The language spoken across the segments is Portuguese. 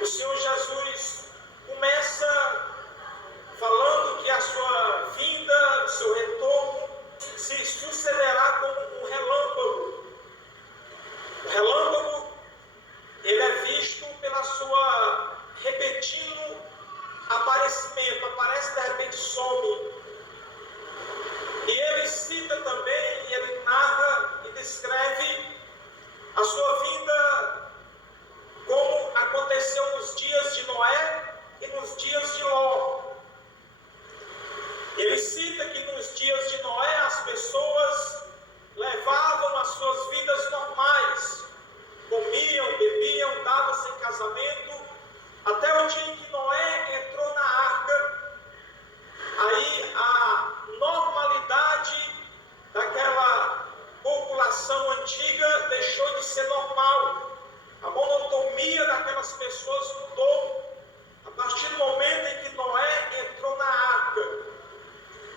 O Senhor Jesus começa falando que a sua vinda, o seu retorno, se sucederá como um relâmpago. O relâmpago, ele é visto pela sua repetindo aparecimento, aparece de repente some. E ele cita também, ele narra e descreve a sua vinda como aconteceu nos dias de Noé e nos dias de Ló. Ele cita que nos dias de Noé as pessoas levavam as suas vidas normais, comiam, bebiam, davam-se em casamento, até o dia em que Noé entrou na arca. Aí a normalidade daquela população antiga deixou de ser normal. A monotonia daquelas pessoas mudou a partir do momento em que Noé entrou na arca.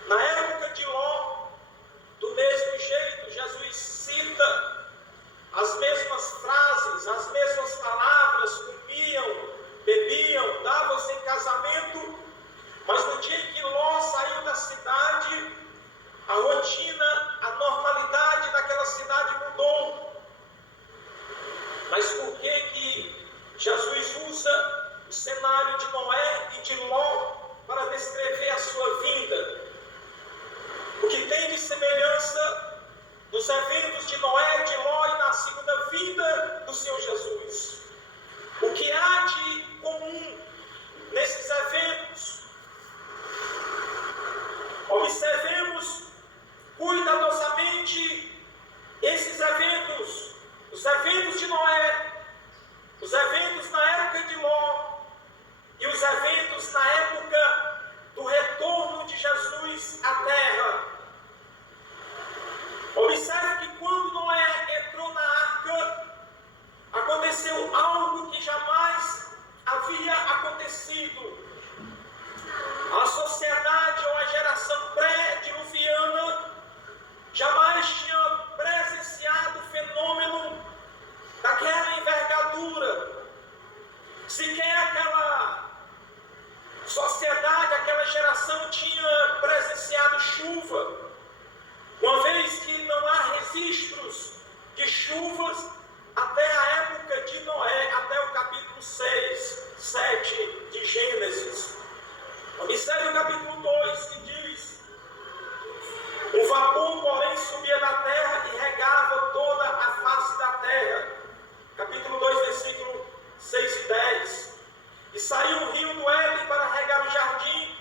Na época de Ló, do mesmo jeito, Jesus cita as mesmas frases, as mesmas palavras, comiam, bebiam, davam-se em casamento, mas no dia em que Ló saiu da cidade, a rotina, a normalidade daquela cidade mudou. Mas por que Jesus usa o cenário de Noé e de Ló para descrever a sua vinda? O que tem de semelhança nos eventos de Noé, de Ló e na segunda vinda do Senhor Jesus? O que há de comum nesses eventos? Observemos cuidadosamente esses eventos, os eventos de Noé, os eventos na época de Ló e os eventos na época do retorno de Jesus à terra. Observe que quando Noé entrou na arca, aconteceu algo que jamais havia acontecido. A sociedade ou a geração pré-diluviana jamais tinha presenciado o fenômeno daquela envergadura. Sequer aquela sociedade, aquela geração tinha presenciado chuva, uma vez que não há registros de chuvas até a época de Noé, até o capítulo 6, 7 de Gênesis. Observe o capítulo 2 que diz: o vapor, porém, subia da terra e regava toda a face da terra. Capítulo 2, versículo 6 e 10. E saiu o rio do Éden para regar o jardim,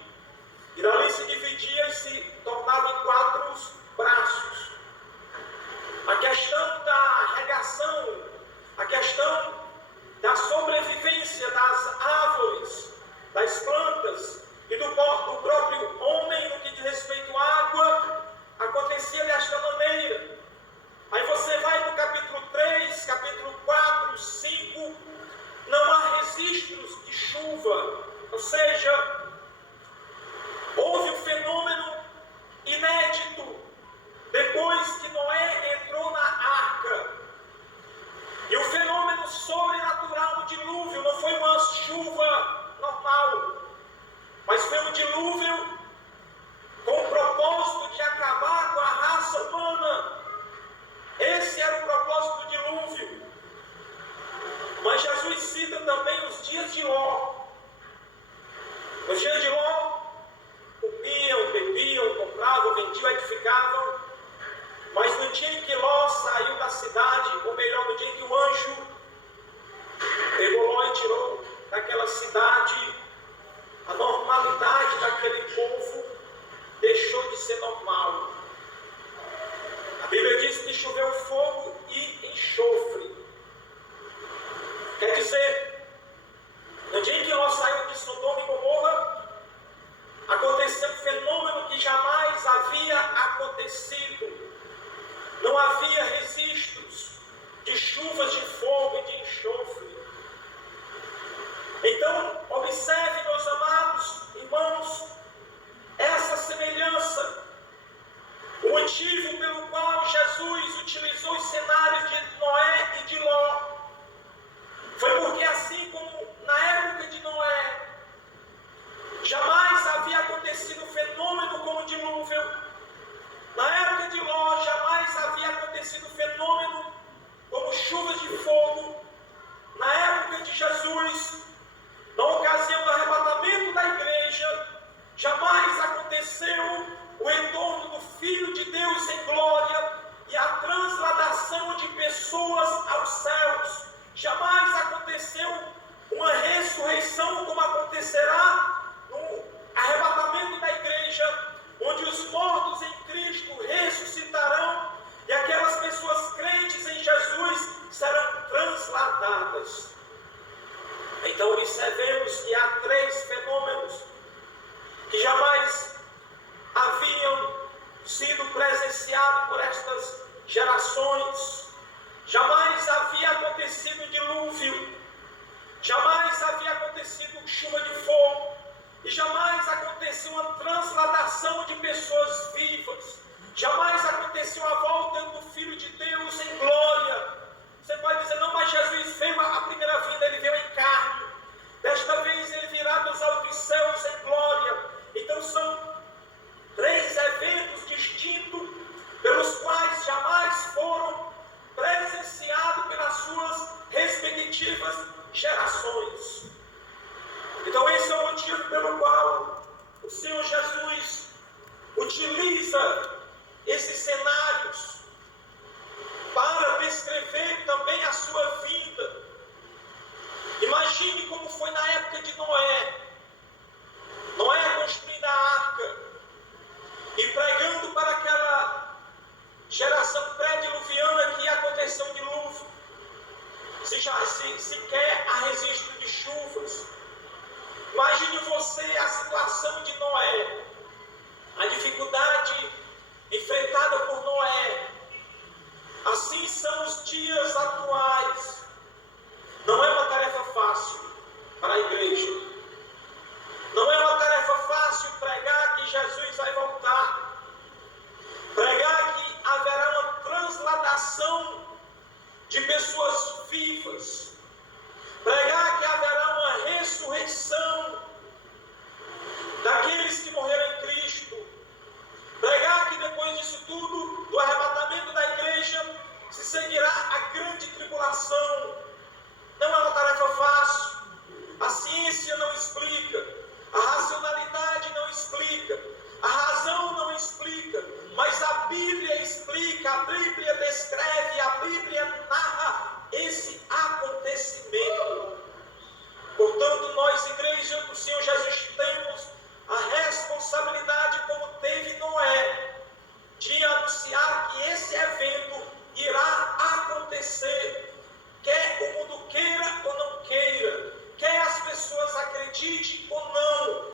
e dali se dividia e se tornava em 4 braços. A questão da regação, a questão da sobrevivência das árvores, das plantas e do próprio homem no que diz respeito à água, acontecia desta maneira. Aí você vai no capítulo 3, capítulo 4, 5, não há registros de chuva, ou seja, houve um fenômeno inédito depois que Noé entrou na arca. E o fenômeno sobrenatural do dilúvio não foi uma chuva normal, mas foi um dilúvio com o propósito de acabar com a raça humana. Esse era o propósito do dilúvio. Mas Jesus cita também os dias de Ló. Nos dias de Ló, comiam, bebiam, compravam, vendiam, edificavam. Mas no dia em que Ló saiu da cidade, ou melhor, no dia em que o anjo pegou Ló e tirou daquela cidade, a normalidade daquele povo deixou de ser normal. A Bíblia diz que choveu fogo e enxofre. Quer dizer, no dia em que Ló saiu de Sodoma e Gomorra, aconteceu um fenômeno que jamais havia acontecido. Não havia registros de chuvas de fogo e de enxofre. Então, observe, meus amados irmãos, essa semelhança. O motivo pelo qual Jesus utilizou os cenários de Noé e de Ló foi porque, assim como na época acontecerá no arrebatamento da igreja, onde os mortos em Cristo ressuscitarão e aquelas pessoas crentes em Jesus serão transladadas. Então observemos que há 3 fenômenos que jamais haviam sido presenciados por estas gerações. Jamais havia acontecido dilúvio, jamais havia acontecido chuva de fogo, e jamais aconteceu uma transladação de pessoas vivas, jamais aconteceu a volta do Filho de Deus em glória. Você pode dizer, não, mas Jesus veio a primeira vinda, ele veio em carne, desta vez ele virá dos altos céus em glória. Então são 3 eventos distintos, pelos quais jamais foram presenciados pelas suas respectivas gerações. Então esse é o motivo pelo qual o Senhor Jesus utiliza esses cenários para descrever também a sua vida. Imagine como foi na época de Noé. Noé construindo a arca e pregando para aquela geração pré-diluviana que ia acontecer um dilúvio. Se quer a registro de chuvas. Imagine você a situação de Noé, a dificuldade enfrentada por Noé. Assim são os dias atuais. Não é